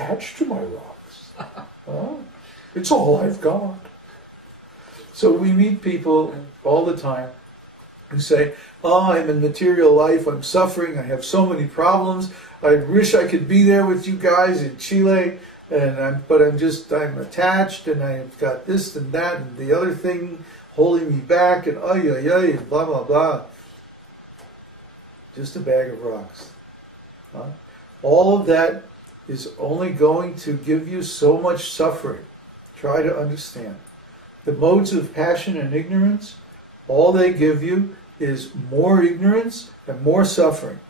attached to my rocks. It's all I've got. So we meet people all the time who say, oh, I'm in material life, I'm suffering, I have so many problems, I wish I could be there with you guys in Chile, but I'm attached, and I've got this and that and the other thing holding me back, and and blah, blah, blah. Just a bag of rocks. All of that is only going to give you so much suffering. Try to understand. The modes of passion and ignorance, all they give you is more ignorance and more suffering.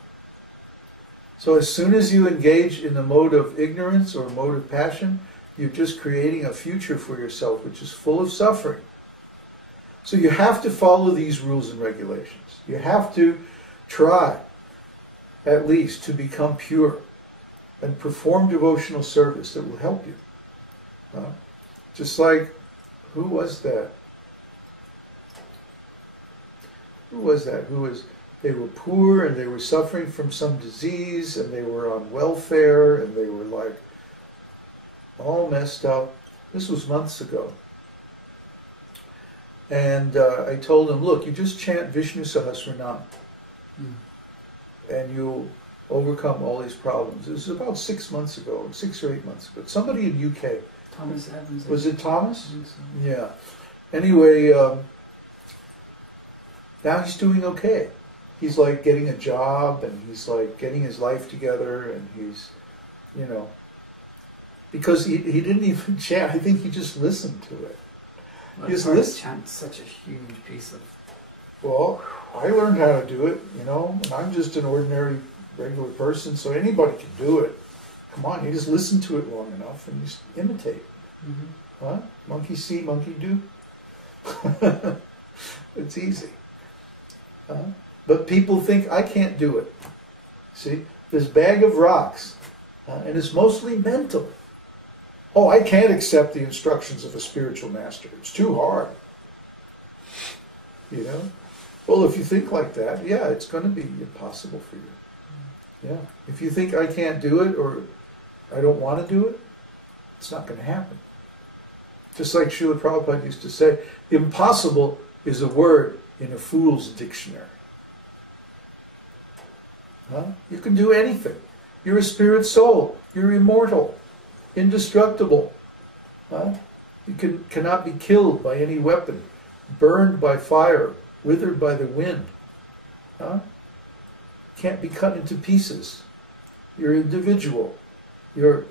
So as soon as you engage in the mode of ignorance or mode of passion, you're just creating a future for yourself which is full of suffering. So you have to follow these rules and regulations. You have to try, at least, to become pure and perform devotional service that will help you. Just like, who was that? They were poor and they were suffering from some disease and they were on welfare and they were like all messed up. This was months ago. And I told him, look, you just chant Vishnu Sahasranam and you'll overcome all these problems. It was about 6 months ago, 6 or 8 months ago. Somebody in UK. Thomas Evans. Was it Thomas? I think so. Yeah. Anyway, now he's doing okay. He's like getting a job and he's like getting his life together and he's, because he didn't even chant. I think he just listened to it. Well, chant's such a huge piece of... Well, I learned how to do it, and I'm just an ordinary, regular person, so anybody can do it. Come on, you just listen to it long enough and you just imitate. Monkey see, monkey do. It's easy. But people think, I can't do it. See, this bag of rocks, and it's mostly mental. Oh, I can't accept the instructions of a spiritual master. It's too hard. Well, if you think like that, yeah, it's going to be impossible for you. Yeah. If you think I can't do it or I don't want to do it, it's not going to happen. Just like Srila Prabhupada used to say, impossible is a word in a fool's dictionary. You can do anything. You're a spirit soul. You're immortal, indestructible. You cannot be killed by any weapon, burned by fire, withered by the wind. Can't be cut into pieces. You're individual. You're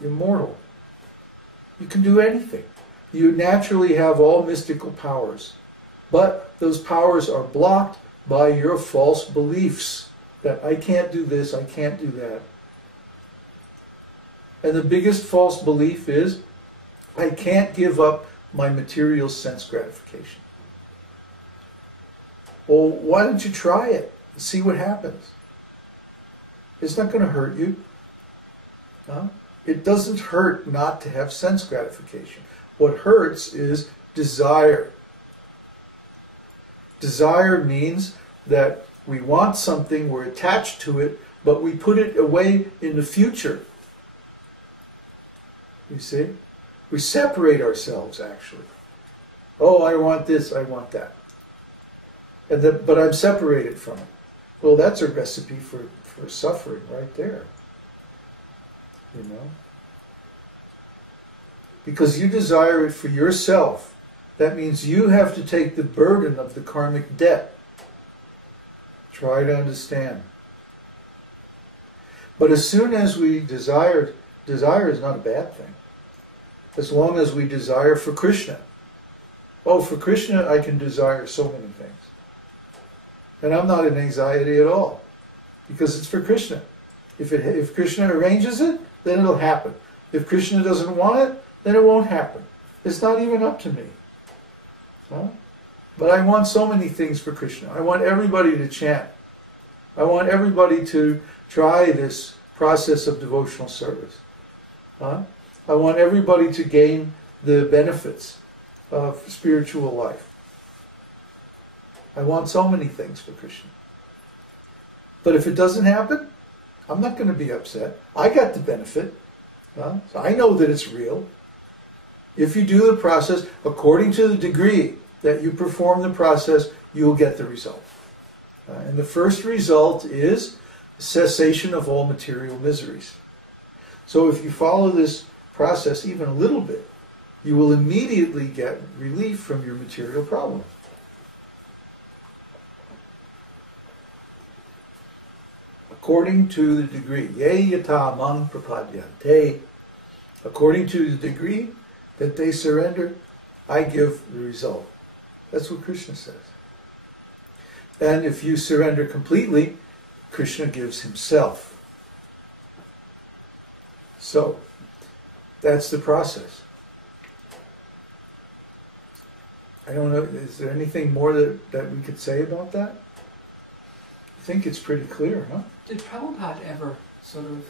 immortal. You can do anything. You naturally have all mystical powers. But those powers are blocked by your false beliefs that I can't do this, I can't do that. And the biggest false belief is, I can't give up my material sense gratification. Well, why don't you try it and see what happens? It's not going to hurt you. It doesn't hurt not to have sense gratification. What hurts is desire. Desire means that we want something, we're attached to it, but we put it away in the future. You see? We separate ourselves, actually. Oh, I want this, I want that. But I'm separated from it. Well, that's a recipe for suffering right there. Because you desire it for yourself. That means you have to take the burden of the karmic debt. Try to understand. But as soon as we desire is not a bad thing. As long as we desire for Krishna. Oh, for Krishna I can desire so many things. And I'm not in anxiety at all. Because it's for Krishna. If Krishna arranges it, then it'll happen. If Krishna doesn't want it, then it won't happen. It's not even up to me. But I want so many things for Krishna. I want everybody to chant. I want everybody to try this process of devotional service. I want everybody to gain the benefits of spiritual life. I want so many things for Krishna. But if it doesn't happen, I'm not going to be upset. I got the benefit. So I know that it's real. If you do the process according to the degree that you perform the process, you will get the result. And the first result is cessation of all material miseries. So if you follow this process even a little bit, you will immediately get relief from your material problems. According to the degree, ye yata mang prapadyante, according to the degree that they surrender, I give the result. That's what Krishna says. And if you surrender completely, Krishna gives himself. So, that's the process. I don't know, is there anything more that we could say about that? I think it's pretty clear, huh? Did Prabhupada ever sort of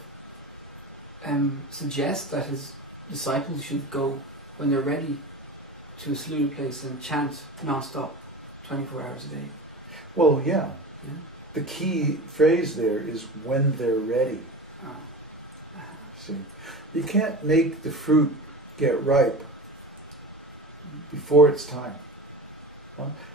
suggest that his disciples should go, when they're ready, to a secluded place and chant non-stop, 24 hours a day? Well, yeah. The key phrase there is when they're ready. Oh. See, you can't make the fruit get ripe before it's time.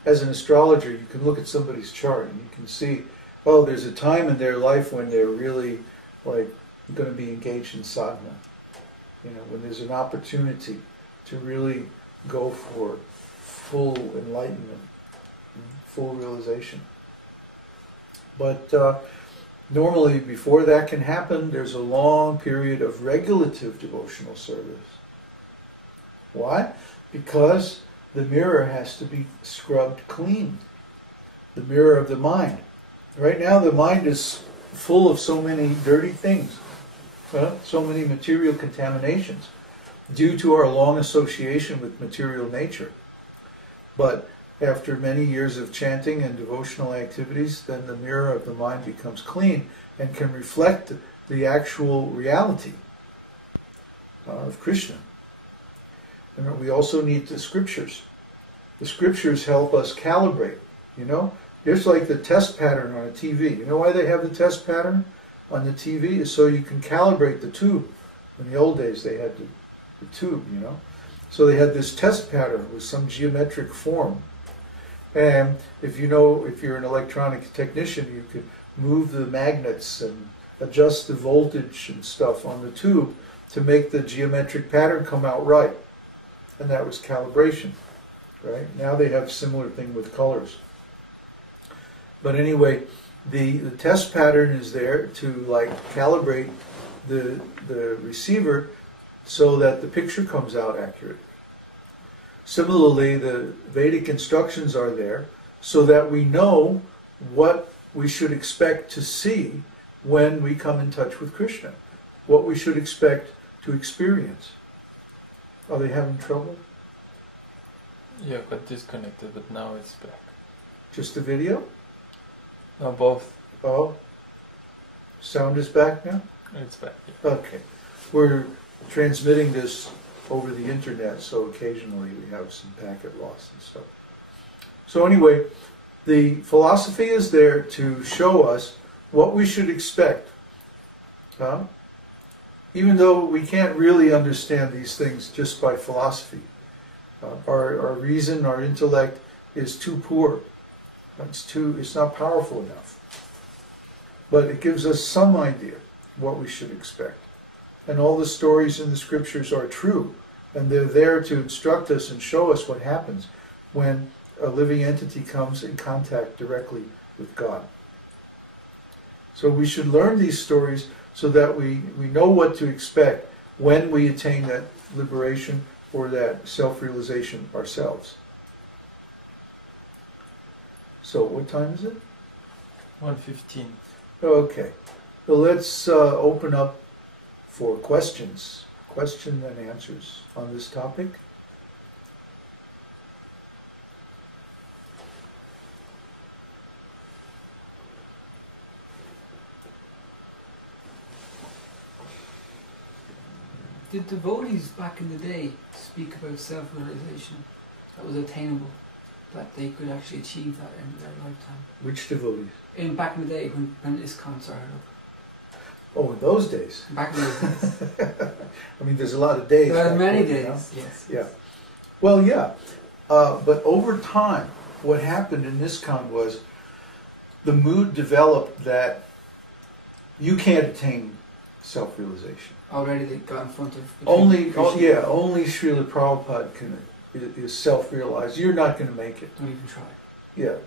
As an astrologer, you can look at somebody's chart and you can see, oh, there's a time in their life when they're really like going to be engaged in sadhana. You know, when there's an opportunity to really go for full enlightenment, full realization. But normally, before that can happen, there's a long period of regulative devotional service. Why? Because the mirror has to be scrubbed clean. The mirror of the mind. Right now, the mind is full of so many dirty things, so many material contaminations, due to our long association with material nature. But after many years of chanting and devotional activities, then the mirror of the mind becomes clean and can reflect the actual reality of Krishna. And we also need the scriptures. The scriptures help us calibrate, you know. It's like the test pattern on a TV. You know why they have the test pattern on the TV? Is so you can calibrate the tube. In the old days they had the tube, you know. So they had this test pattern with some geometric form. And if you're an electronic technician, you could move the magnets and adjust the voltage and stuff on the tube to make the geometric pattern come out right. And that was calibration, right? Now they have a similar thing with colors. But anyway, the test pattern is there to like calibrate the receiver so that the picture comes out accurate. Similarly, the Vedic instructions are there so that we know what we should expect to see when we come in touch with Krishna, what we should expect to experience. Are they having trouble? Yeah, got disconnected, but now it's back. Just the video? No, both. Oh, sound is back now? It's back. Yeah. Okay. We're transmitting this over the internet, so occasionally we have some packet loss and stuff. So anyway, the philosophy is there to show us what we should expect. Even though we can't really understand these things just by philosophy. Our reason, our intellect is too poor. It's not powerful enough. But it gives us some idea what we should expect. And all the stories in the scriptures are true. And they're there to instruct us and show us what happens when a living entity comes in contact directly with God. So we should learn these stories so that we know what to expect when we attain that liberation or that self-realization ourselves. So what time is it? 1:15. Okay. So let's open up for questions and answers on this topic. Did devotees back in the day speak about self-realization that was attainable, that they could actually achieve that in their lifetime? Which devotees? Back in the day when ISKCON started up. Oh, in those days. Back in those days. I mean, there's a lot of days. There are back many then, you know? days, yes. Yeah. Well, yeah. But over time, what happened in ISKCON was the mood developed that you can't attain self-realization. Already they got in front of... Only Srila Prabhupada is self-realized. You're not going to make it. Don't even try. Yeah.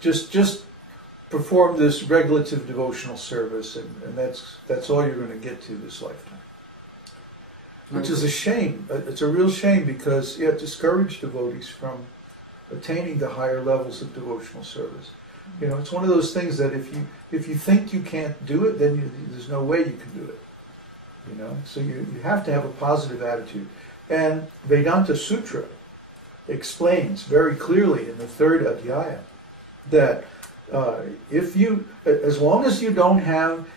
Just perform this regulative devotional service, and that's all you're going to get to this lifetime. Which is a shame. It's a real shame because it discouraged devotees from attaining the higher levels of devotional service. You know, it's one of those things that if you think you can't do it, then there's no way you can do it. You know, so you have to have a positive attitude. And Vedanta Sutra explains very clearly in the third adhyaya that as long as you don't have